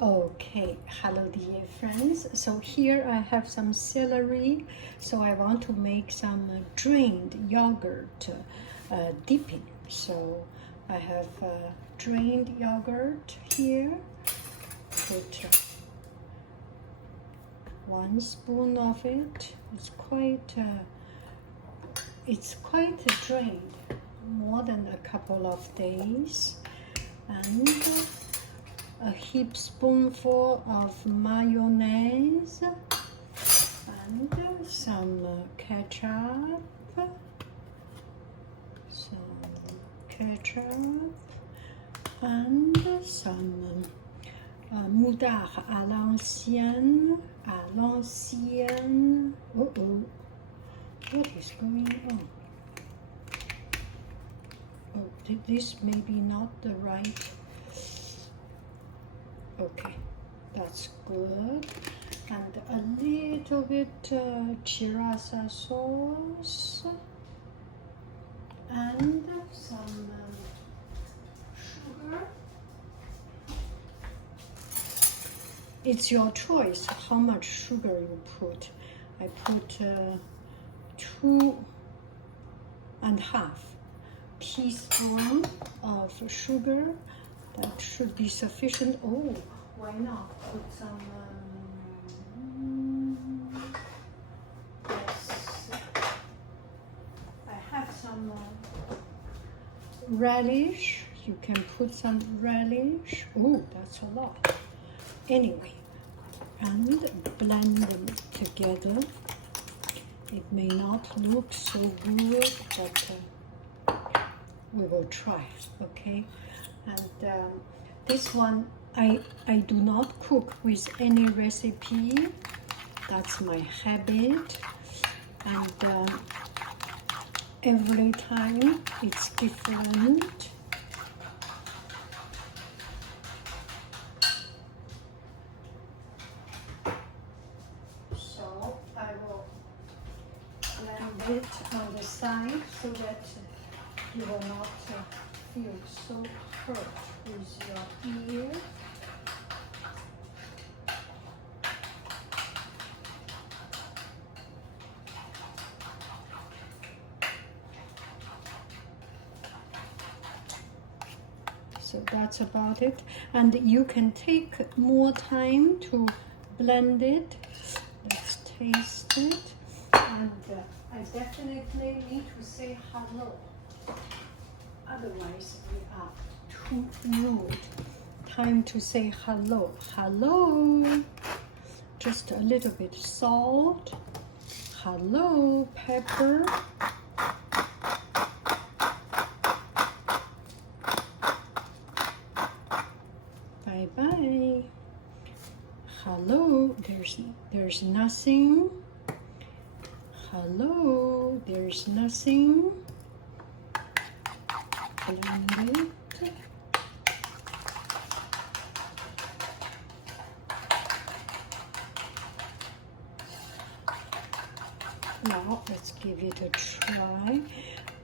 Okay, hello dear friends. So here I have some celery. So I want to make some drained yogurt dipping. So I have drained yogurt here. Put 1 spoon of it. It's quite drained, more than a couple of days, and a heap spoonful of mayonnaise and some ketchup, and some moutarde à l'ancienne, Uh-oh, what is going on? Oh, this may be not the right. Okay, that's good. And a little bit chirasa sauce and some sugar. It's your choice how much sugar you put. I put 2.5 teaspoons of sugar. That should be sufficient. Oh, why not put some yes, I have some relish. You can put some relish. Oh, that's a lot. Anyway, and blend them together. It may not look so good, but we will try, okay? And this one, I do not cook with any recipe. That's my habit. And every time it's different. So I will blend it on the side so that you will not feel so hurt with your ear. So that's about it. And you can take more time to blend it. Let's taste it. And I definitely need to say hello. Otherwise, we are too rude. Time to say hello. Hello. Just a little bit salt. Hello, pepper. Bye-bye. Hello, there's nothing. Hello, there's nothing. Blend it. Now let's give it a try.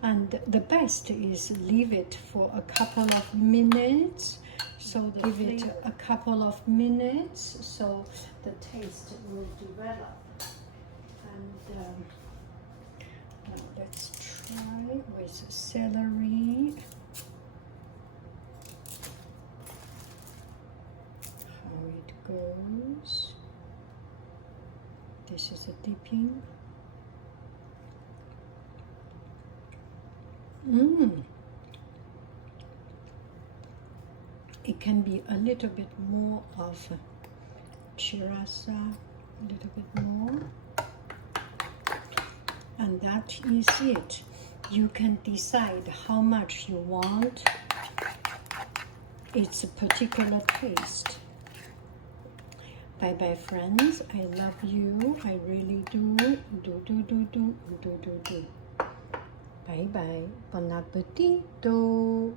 And the best is leave it for a couple of minutes. So give it a couple of minutes so the taste will develop. And now let's try with celery. How it goes. This is a dipping. It can be a little bit more of chirasa, a little bit more. And that is it. You can decide how much you want. It's a particular taste. Bye-bye, friends. I love you. I really do. Do. Bye-bye. Buon appetito.